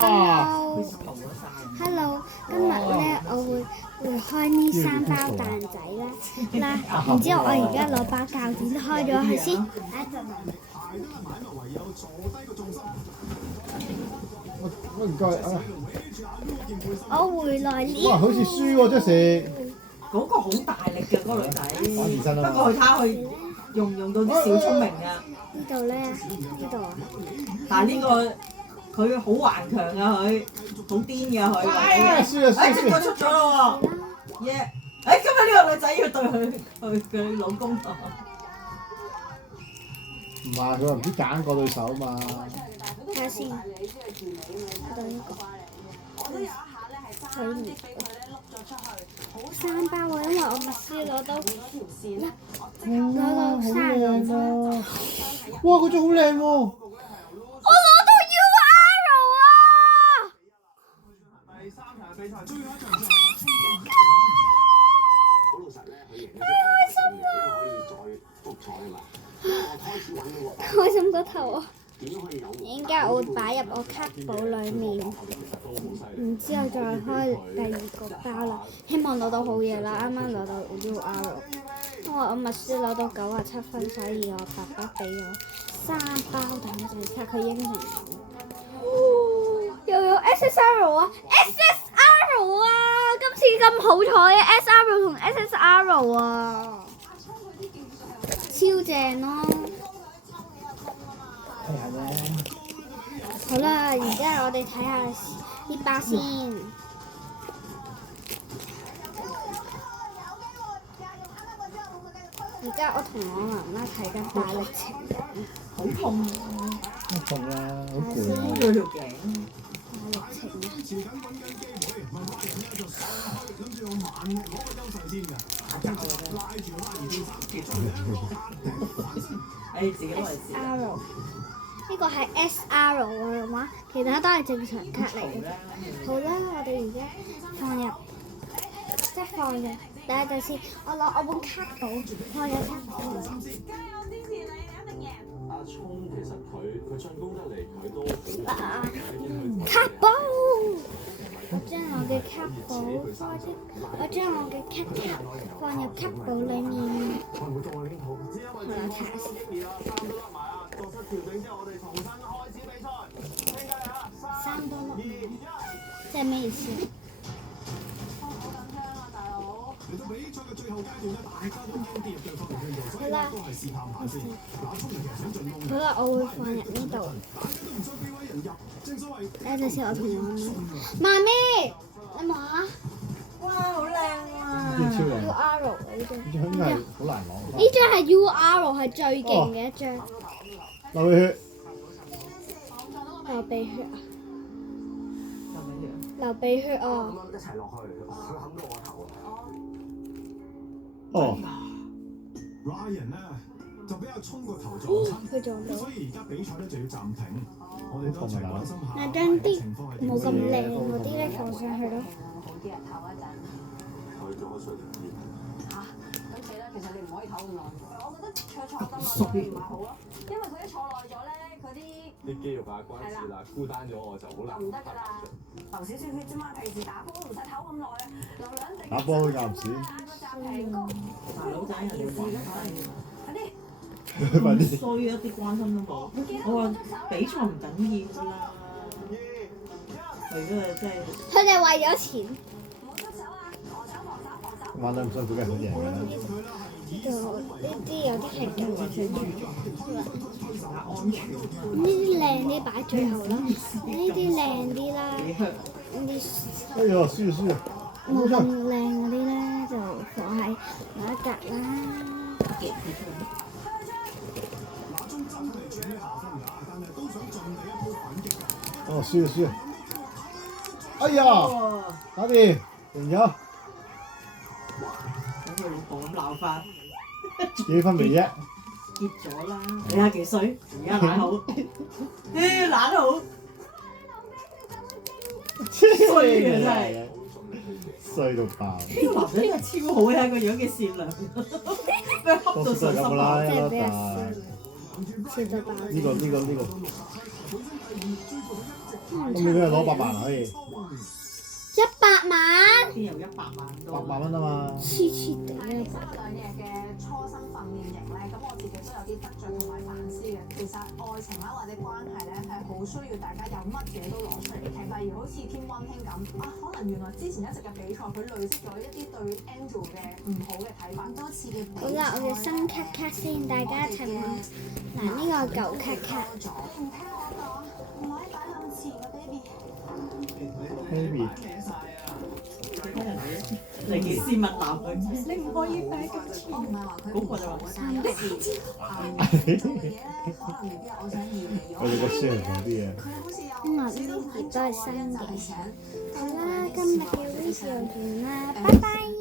Hello，今日咧我會開呢3包蛋仔啦，然之後我而家攞把鉸剪開咗佢先。唔該啊！我回來了。哇，好似輸喎，即係嗰個好大力嘅嗰個女仔，玩自身啊嘛。不過佢睇下佢用到啲小聰明啊！呢度咧，呢度啊。但係呢個佢好頑強啊，佢好癲㗎佢。輸啊！結果出咗咯喎！耶！今日呢個女仔要對佢老公啊。唔係，佢話唔知揀個對手嘛。睇下先，到呢個。佢唔3包喎，因為我密斯攞到3個。哇！嗰張好靚喎！我攞到 UR 啊！開心啊！開心個頭啊！應該我會擺入我卡寶裡面，然之後再開第2個包啦。希望攞到好嘢啦！啱啱攞到 UR， 因為我密書攞到97分，所以我爸爸俾我3包蛋仔卡，佢應承我。又有 SSR 啊 ！SSR 啊！今次咁好彩啊 ！SR 同 SSR 啊，超正咯！好啦，而家我哋睇下呢包先。而家我同我媽媽睇緊大力情人，好痛啊！好痛啊！好攰啊！佢條頸。大力情人。SR 呢個係 SR 喎，係嘛？其他都係正常卡嚟嘅。好啦，我哋而家放入，即係放入。等一陣先，我攞我本卡簿放入卡簿。加油支持你，你一定贏！阿聰其實佢進攻得嚟，佢都好。卡簿，我將我嘅卡簿我將我嘅卡放入卡簿裡面。好啦，睇下先。3多咯，即係咩意思？好啦，好啦，我會放入呢度。等陣先，我同媽咪，你望下。哇，好靚啊 UR 呢張。呢張係好難攞。呢張係 UR 係最勁嘅一張。流血。流鼻血啊！流鼻血啊！一齊落去，佢冚到我頭啊！哦。Ryan 咧就俾阿聰個頭撞親，所以而家比賽咧就要暫停。我哋都一齊關心下。嗱，將啲冇咁靚嗰啲咧放上去咯。好啲人唞一陣。我做咗睡眠醫嚇，咁死啦！其實你唔可以唞咁耐。我覺得坐咁耐唔係好咯，因為佢一坐耐咗咧，佢啲肌肉啊關節啦，孤單咗我就好難。唔得㗎啦，流少少血啫嘛，平時打波都唔使唞咁耐啊，流兩滴。打波都夠唔少。大佬仔人哋玩快啲！快啲！衰一啲關心都冇。我話比賽唔緊要啦，係嗰個真係。佢哋為咗錢。玩得唔辛苦嘅好贏㗎啦。呢啲有啲係咁嘅，安全。呢啲靚啲擺最後啦，呢啲靚啲啦，呢啲哎呀，輸啊輸啊！冇咁靚嗰啲咧就放喺某一格啦。哦，輸啊輸啊！哎呀，打掂，贏咗。咁佢老婆咁鬧法，幾分未啫？結咗啦！你睇幾衰，而家懶好，懶好，衰嘅真係，衰到爆！呢個男仔真係超好嘅，個樣嘅善良，俾佢恰到上心口，即係俾人笑到爆。呢個。我咁你都係攞100萬可以100萬，邊有100萬多？100蚊啊嘛。黐黐地係其實啊！ 2日嘅初生訓練營咧，咁我自己都有啲得着同埋反思嘅。其實愛情啦或者關係咧係好需要大家有乜嘢都攞出嚟傾，例如好似添溫馨咁啊，可能原來之前一直嘅比賽佢累積咗一啲對 Angel 嘅唔好嘅睇法，多次嘅比賽。好啦，我嘅新卡卡先，大家一齊玩。嗱，呢個舊卡卡，你唔聽我講，唔可以擺咁遲嘅 baby。 baby，你幾斯文男佢？你唔可以擺咁遲。我唔係話佢嗰個就話但有時做嘅嘢咧，可能未必係我想要嘅。我哋個書係講啲嘢。佢好似有呢少少頁都係新嘅。就係請。好啦，今日嘅 video 完啦，拜拜。